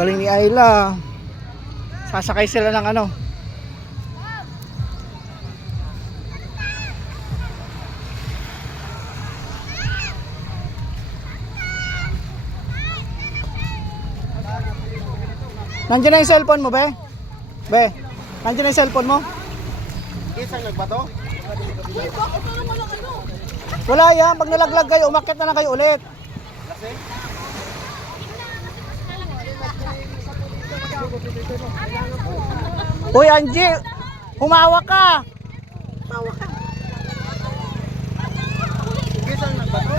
galing ni Ayla. Sasakay sila ng ano. Nandiyan na yung cellphone mo, be? Be, nandiyan na yung cellphone mo? Isang nagbato? Wala yan, pag nalaglag kayo, umakyat na lang kayo ulit. Uy, Angie, humawak ka. Isang nagbato?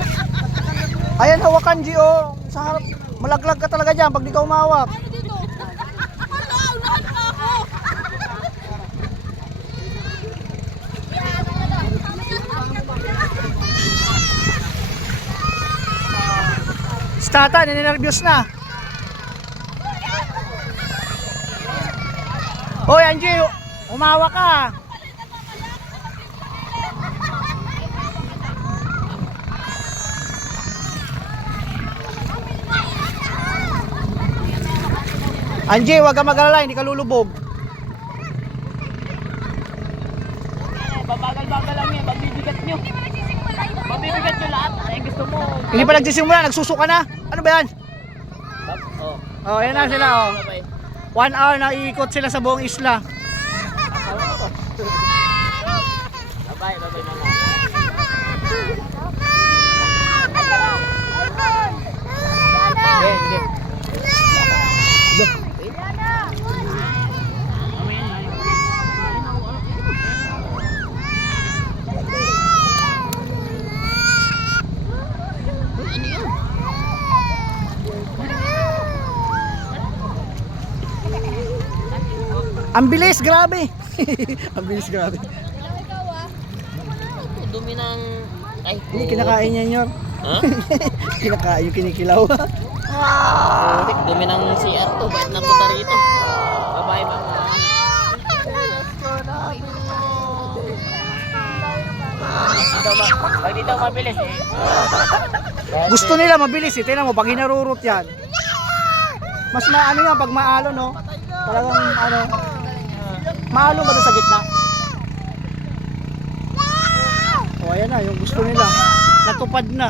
Ayan, hawakan, Angie, oh. Sa harap, malaglag ka talaga dyan pag di ka humawak. Tata, ninervyos na. Hoy, Angie, umawa ka. Angie, wag ka mag-alala, hindi ka lulubog. Babagal-bagal lang yan, mabibigat nyo. Mabibigat nyo lahat. Ay, gusto mo. Hindi pa nagsisimula, nagsusuka na. Ano ba yan? Oh. Oh, yan na sila, oh. 1 hour na iikot sila sa buong isla. Bye-bye, bye-bye mama. Ang bilis, grabe. Ang bilis, grabe. Dumi ng... Ay, Hindi, kinakain niya yun. ha? Kinakain yung kinikilaw. Putik, dumi ng CR to. Bakit napunta rito? Bye-bye mama. Pag dito mabilis eh. Gusto nila mabilis eh. Tingnan mo, pag hinarurot yan. Mas maano yan, pag maalo, no? Talagang ano, maalo ba doon sa gitna? O, ayan na, yung gusto nila. Natupad na.